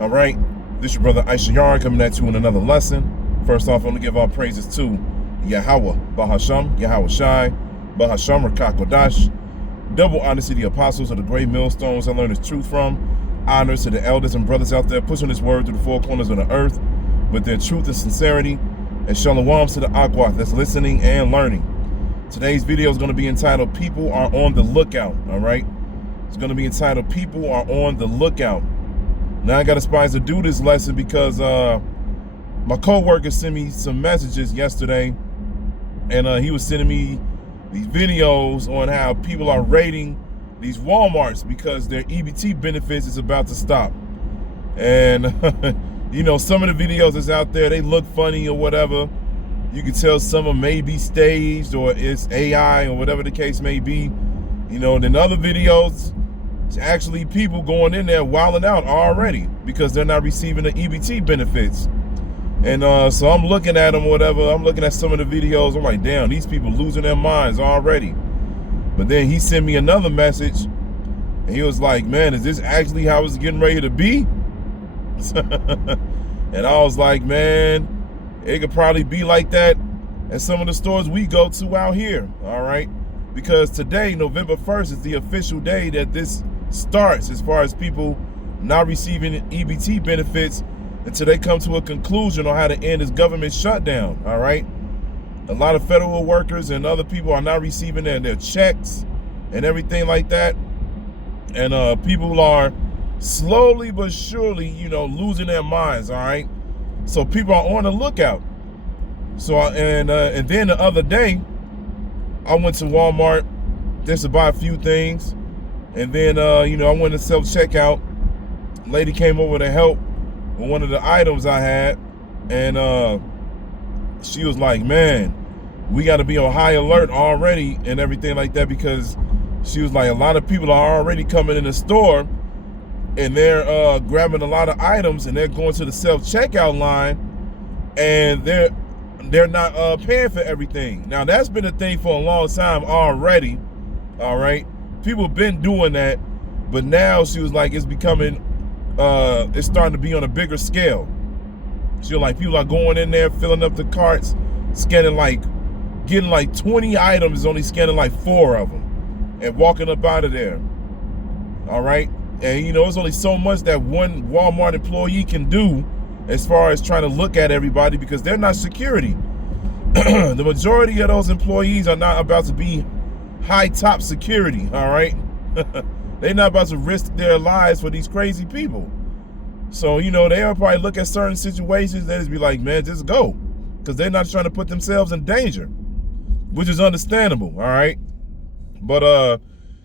All right, this your brother Issachar coming at you with another lesson. First off, I want to give all praises to Yahweh, Bahasham, Yahweh Shai, Bahasham, Rachaa Kodash. Double honor to the apostles of the great millstones I learned this truth from. Honors to the elders and brothers out there pushing this word to the four corners of the earth with their truth and sincerity. And shalom to the Aqua that's listening and learning. Today's video is going to be entitled, People Are on the Lookout. All right, it's going to be entitled, People Are on the Lookout. Now I got inspired to do this lesson because my co-worker sent me some messages yesterday, and he was sending me these videos on how people are raiding these Walmarts because their EBT benefits is about to stop. And you know, some of the videos that's out there, they look funny or whatever. You can tell some of them may be staged or it's AI or whatever the case may be. You know, and then other videos, it's actually people going in there wilding out already because they're not receiving the EBT benefits. And so I'm looking at them, whatever. I'm looking at some of the videos. I'm like, damn, these people losing their minds already. But then he sent me another message, and he was like, man, is this actually how it's getting ready to be? And I was like, man, it could probably be like that at some of the stores we go to out here, all right? Because today, November 1st, is the official day that this starts as far as people not receiving EBT benefits until they come to a conclusion on how to end this government shutdown, all right? A lot of federal workers and other people are not receiving their checks and everything like that. And people are slowly but surely, you know, losing their minds, all right? So people are on the lookout. So, and then the other day, I went to Walmart just to buy a few things. And then, you know, I went to self-checkout. Lady came over to help with one of the items I had. And she was like, man, we got to be on high alert already and everything like that, because she was like, a lot of people are already coming in the store and they're grabbing a lot of items and they're going to the self-checkout line and they're not paying for everything. Now, that's been a thing for a long time already, all right? People have been doing that, but now she was like, it's becoming, it's starting to be on a bigger scale. She was like, people are going in there, filling up the carts, scanning getting like 20 items, only scanning like 4 of them, and walking up out of there, all right? And, you know, it's only so much that one Walmart employee can do as far as trying to look at everybody, because they're not security. The majority of those employees are not about to be high top security, all right? They're not about to risk their lives for these crazy people. So, you know, they'll probably look at certain situations, they just be like, man, just go. Because they're not trying to put themselves in danger, which is understandable, all right? But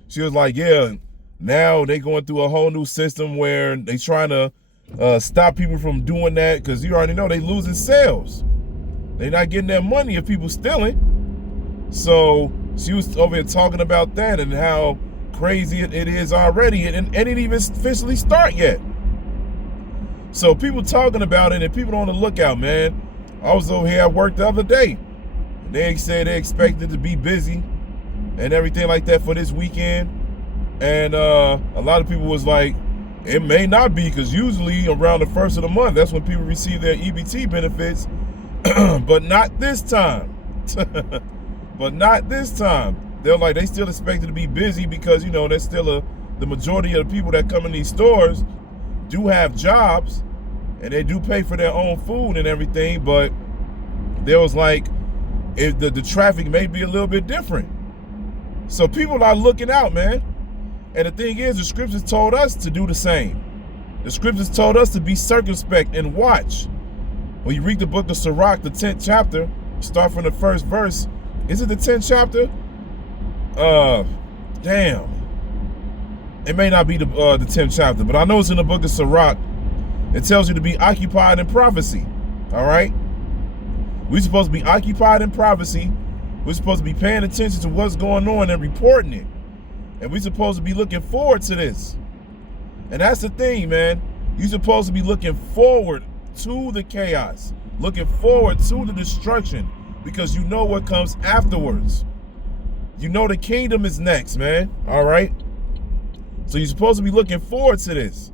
she was like, yeah, now they going through a whole new system where they trying to stop people from doing that, because you already know they losing sales. They not getting their money if people stealing. So she was over here talking about that and how crazy it is already, and it didn't even officially start yet. So people talking about it and people on the lookout, man. I was over here at work the other day, and they said they expected to be busy and everything like that for this weekend. And a lot of people was like, it may not be, because usually around the 1st of the month, that's when people receive their EBT benefits, but not this time. But not this time. They're like, they still expected to be busy because, you know, there's still the majority of the people that come in these stores do have jobs and they do pay for their own food and everything, but there was like, if the traffic may be a little bit different. So people are looking out, man. And the thing is, the scriptures told us to do the same. The scriptures told us to be circumspect and watch. When you read the book of Sirach, the 10th chapter, start from the 1st verse. Is it the 10th chapter? Damn. It may not be the 10th chapter, but I know it's in the book of Sirach. It tells you to be occupied in prophecy, all right? We're supposed to be occupied in prophecy. We're supposed to be paying attention to what's going on and reporting it. And we're supposed to be looking forward to this. And that's the thing, man. You're supposed to be looking forward to the chaos, looking forward to the destruction, because you know what comes afterwards. You know the kingdom is next, man. All right? So you're supposed to be looking forward to this.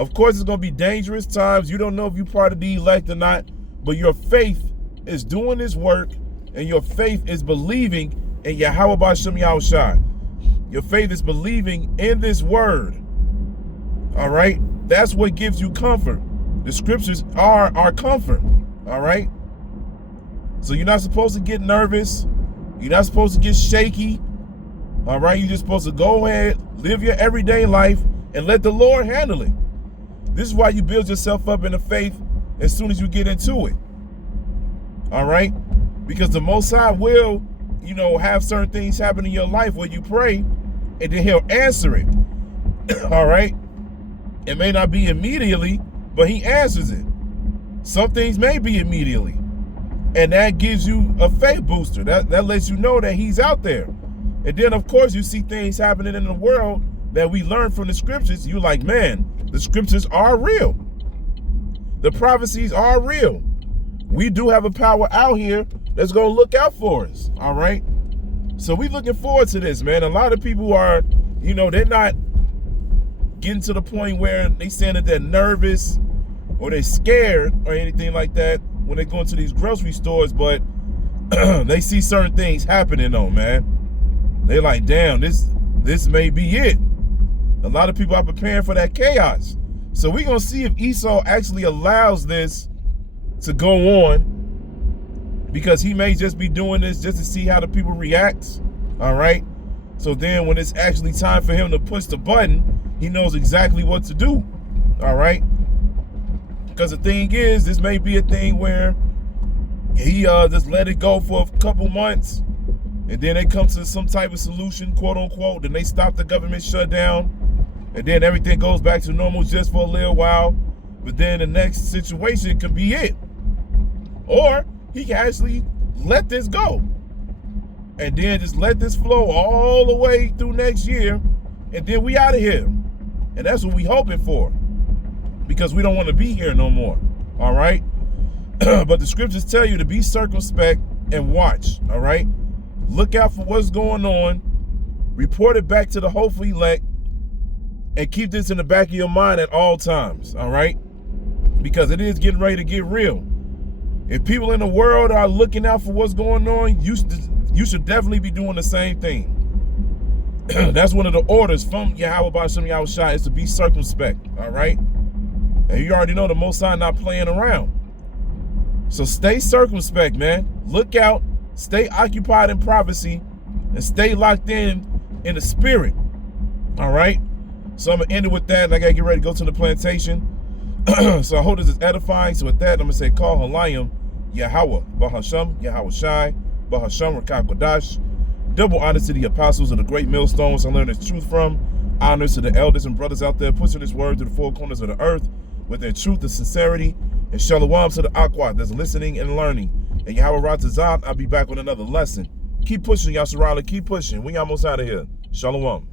Of course, it's going to be dangerous times. You don't know if you're part of the elect or not, but your faith is doing this work, and your faith is believing in Yahweh B'Shem Yahushua. Your faith is believing in this word. All right? That's what gives you comfort. The scriptures are our comfort. All right? So you're not supposed to get nervous. You're not supposed to get shaky. All right? You're just supposed to go ahead, live your everyday life, and let the Lord handle it. This is why you build yourself up in the faith as soon as you get into it. All right? Because the Most High will, have certain things happen in your life where you pray, and then he'll answer it. All right? It may not be immediately, but he answers it. Some things may be immediately. And that gives you a faith booster. That lets you know that he's out there. And then, of course, you see things happening in the world that we learn from the scriptures. You're like, man, the scriptures are real. The prophecies are real. We do have a power out here that's going to look out for us. All right? So we looking forward to this, man. A lot of people are, they're not getting to the point where they saying that they're nervous or they're scared or anything like that when they go into these grocery stores, but they see certain things happening though, man. They like, damn, this may be it. A lot of people are preparing for that chaos. So we're going to see if Esau actually allows this to go on, because he may just be doing this just to see how the people react. All right. So then when it's actually time for him to push the button, he knows exactly what to do. All right. Because the thing is, this may be a thing where he just let it go for a couple months, and then they come to some type of solution, quote unquote. Then they stop the government shutdown, and then everything goes back to normal just for a little while. But then the next situation could be it. Or he can actually let this go, and then just let this flow all the way through next year, and then we out of here. And that's what we hoping for, because we don't want to be here no more. All right? But the scriptures tell you to be circumspect and watch. All right? Look out for what's going on. Report it back to the hopeful elect, and keep this in the back of your mind at all times. All right? Because it is getting ready to get real. If people in the world are looking out for what's going on, you should definitely be doing the same thing. That's one of the orders from Yahweh B'Shem Yahushua, is to be circumspect. All right? And you already know the Most High not playing around. So stay circumspect, man. Look out. Stay occupied in prophecy, and stay locked in the spirit. All right? So I'm going to end it with that, and I got to get ready to go to the plantation. So I hope this is edifying. So with that, I'm going to say, call Halayim, Yahweh, Bahasham, Yahweh Shai, Bahasham, Rachaa Kodash. Double honors to the apostles of the great millstones I learned this truth from. Honors to the elders and brothers out there pushing this word to the four corners of the earth with their truth and sincerity. And shalom to the Aqua that's listening and learning. And Yahweh Ratazad, I'll be back with another lesson. Keep pushing, Yasharala. Keep pushing. We almost out of here. Shalom.